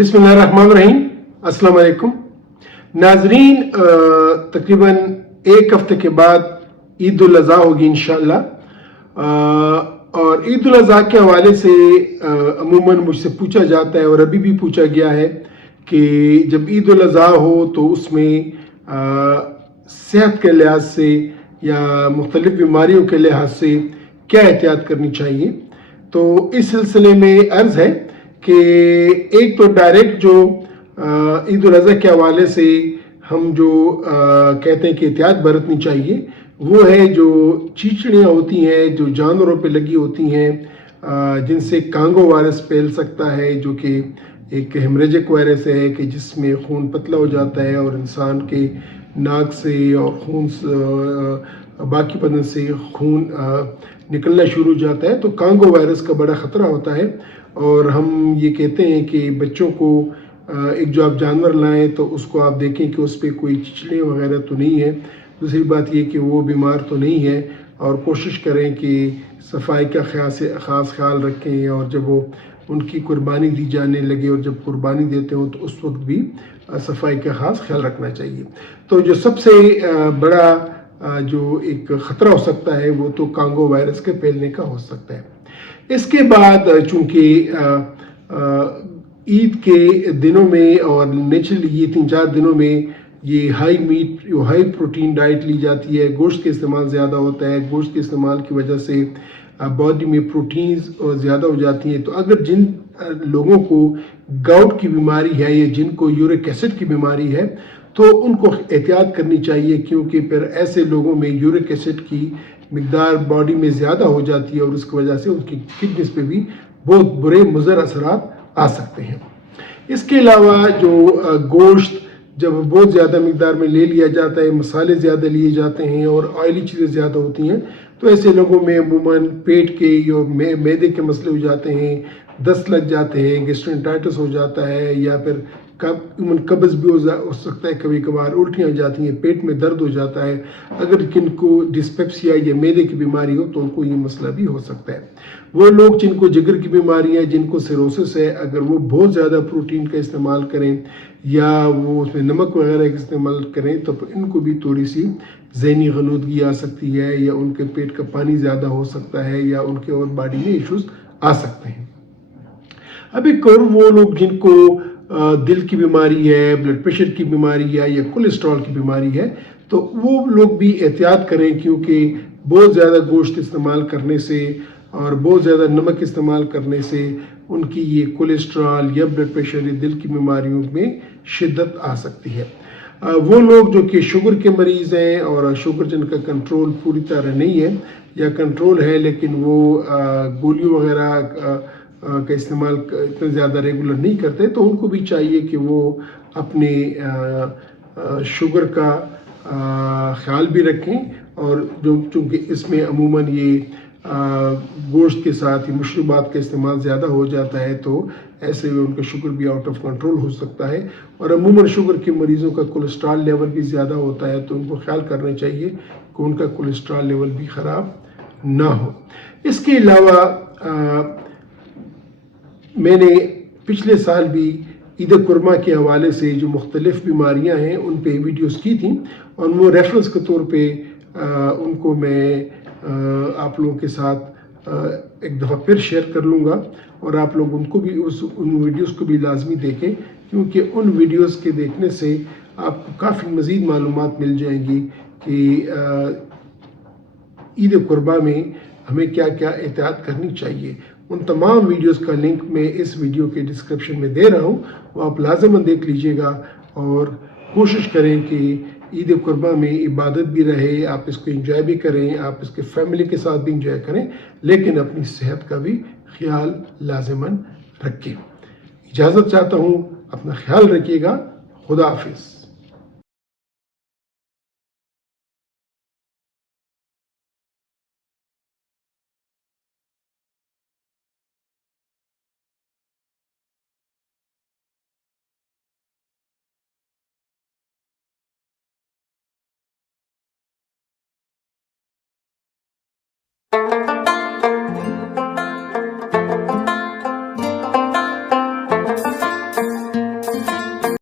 बिस्मिल्लाहिर्रहमानिर्रहीम। अस्सलाम वालेकुम नाजरीन, तकरीबन एक हफ्ते के बाद ईद उल अज़हा होगी इंशाअल्लाह। और ईद उल अज़हा के हवाले से अमूमन मुझसे पूछा जाता है और अभी भी पूछा गया है कि जब ईद उल अज़हा हो तो उसमें सेहत के लिहाज से या मुख्तलिफ बीमारियों के लिहाज से क्या एहतियात करनी चाहिए। तो इस सिलसिले में अर्ज़ है कि एक तो डायरेक्ट जो ईद उल अज़हा के हवाले से हम जो कहते हैं कि एहतियात बरतनी चाहिए वो है जो चींटियाँ होती हैं जो जानवरों पे लगी होती हैं, जिनसे कांगो वायरस फैल सकता है, जो कि एक हेमरेजिक वायरस है कि जिसमें खून पतला हो जाता है और इंसान के नाक से और खून बाकी बदन से खून निकलना शुरू हो जाता है। तो कांगो वायरस का बड़ा ख़तरा होता है और हम ये कहते हैं कि बच्चों को एक जो आप जानवर लाएं तो उसको आप देखें कि उस पर कोई चिचड़े वगैरह तो नहीं है। दूसरी बात ये कि वो बीमार तो नहीं है और कोशिश करें कि सफाई का ख़ास ख्याल रखें। और जब वो उनकी कुर्बानी दी जाने लगे और जब कुर्बानी देते हो तो उस वक्त भी सफाई का ख़ास ख्याल रखना चाहिए। तो जो सबसे बड़ा जो एक ख़तरा हो सकता है वो तो कांगो वायरस के फैलने का हो सकता है। इसके बाद चूँकि ईद के दिनों में और नेचुरली ये 3-4 दिनों में ये हाई प्रोटीन डाइट ली जाती है, गोश्त के इस्तेमाल ज़्यादा होता है। गोश्त के इस्तेमाल की वजह से बॉडी में प्रोटीन्स ज़्यादा हो जाती हैं। तो अगर जिन लोगों को गाउट की बीमारी है या जिनको यूरिक एसिड की बीमारी है तो उनको एहतियात करनी चाहिए, क्योंकि फिर ऐसे लोगों में यूरिक एसिड की मिकदार बॉडी में ज़्यादा हो जाती है और उसकी वजह से उनकी किडनीज पे भी बहुत बुरे मुज़र असरात आ सकते हैं। इसके अलावा जो गोश्त जब बहुत ज़्यादा मिकदार में ले लिया जाता है, मसाले ज़्यादा लिए जाते हैं और ऑयली चीज़ें ज़्यादा होती हैं तो ऐसे लोगों में अमूमन पेट के और मैदे के मसले हो जाते हैं, दस्त लग जाते हैं, गैस्ट्रोएंटेराइटिस हो जाता है या फिर कब्ज़ भी हो सकता है, कभी कभार उल्टियाँ हो जाती हैं, पेट में दर्द हो जाता है। अगर किनको डिस्पेप्सिया या मैदे की बीमारी हो तो उनको ये मसला भी हो सकता है। वो लोग जिनको जिगर की बीमारी है, जिनको सिरोसिस है, अगर वो बहुत ज़्यादा प्रोटीन का इस्तेमाल करें या वो उसमें नमक वगैरह का इस्तेमाल करें तो इनको भी थोड़ी सी ज़हनी ग़नूदगी आ सकती है या उनके पेट का पानी ज़्यादा हो सकता है या उनके और बॉडी में इश्यूज़ आ सकते हैं। अब एक और वो लोग जिनको दिल की बीमारी है, ब्लड प्रेशर की बीमारी है या कोलेस्ट्रॉल की बीमारी है तो वो लोग भी एहतियात करें, क्योंकि बहुत ज़्यादा गोश्त इस्तेमाल करने से और बहुत ज़्यादा नमक इस्तेमाल करने से उनकी ये कोलेस्ट्रॉल या ब्लड प्रेशर या दिल की बीमारियों में शिद्दत आ सकती है। वो लोग जो कि शुगर के मरीज़ हैं और शुगर जिनका कंट्रोल पूरी तरह नहीं है या कंट्रोल है लेकिन वो गोलियों वगैरह का इस्तेमाल इतना ज़्यादा रेगुलर नहीं करते तो उनको भी चाहिए कि वो अपने शुगर का ख्याल भी रखें। और जो चूँकि इसमें अमूमन ये गोश्त के साथ ही मशरूबात का इस्तेमाल ज़्यादा हो जाता है तो ऐसे में उनका शुगर भी आउट ऑफ कंट्रोल हो सकता है। और अमूमन शुगर के मरीज़ों का कोलेस्ट्रॉल लेवल भी ज़्यादा होता है तो उनको ख्याल करना चाहिए कि उनका कोलेस्ट्रॉल लेवल भी ख़राब ना हो। इसके अलावा मैंने पिछले साल भी ईद कुरमा के हवाले से जो मुख्तलिफ़ बीमारियां हैं उन पे वीडियोस की थी और वो रेफरेंस के तौर पे उनको मैं आप लोगों के साथ एक दफ़ा फिर शेयर कर लूँगा और आप लोग उनको भी उन वीडियोस को भी लाजमी देखें, क्योंकि उन वीडियोस के देखने से आपको काफ़ी मज़ीद मालूमात मिल जाएंगी कि ईद कुर्बा में हमें क्या क्या एहतियात करनी चाहिए। उन तमाम वीडियोस का लिंक मैं इस वीडियो के डिस्क्रिप्शन में दे रहा हूँ, वो आप लाजमन देख लीजिएगा और कोशिश करें कि ईद कुर्बा में इबादत भी रहे, आप इसको एंजॉय भी करें, आप इसके फैमिली के साथ भी एंजॉय करें, लेकिन अपनी सेहत का भी ख्याल लाजमन रखें। इजाज़त चाहता हूँ, अपना ख्याल रखिएगा। खुदा हाफिज़।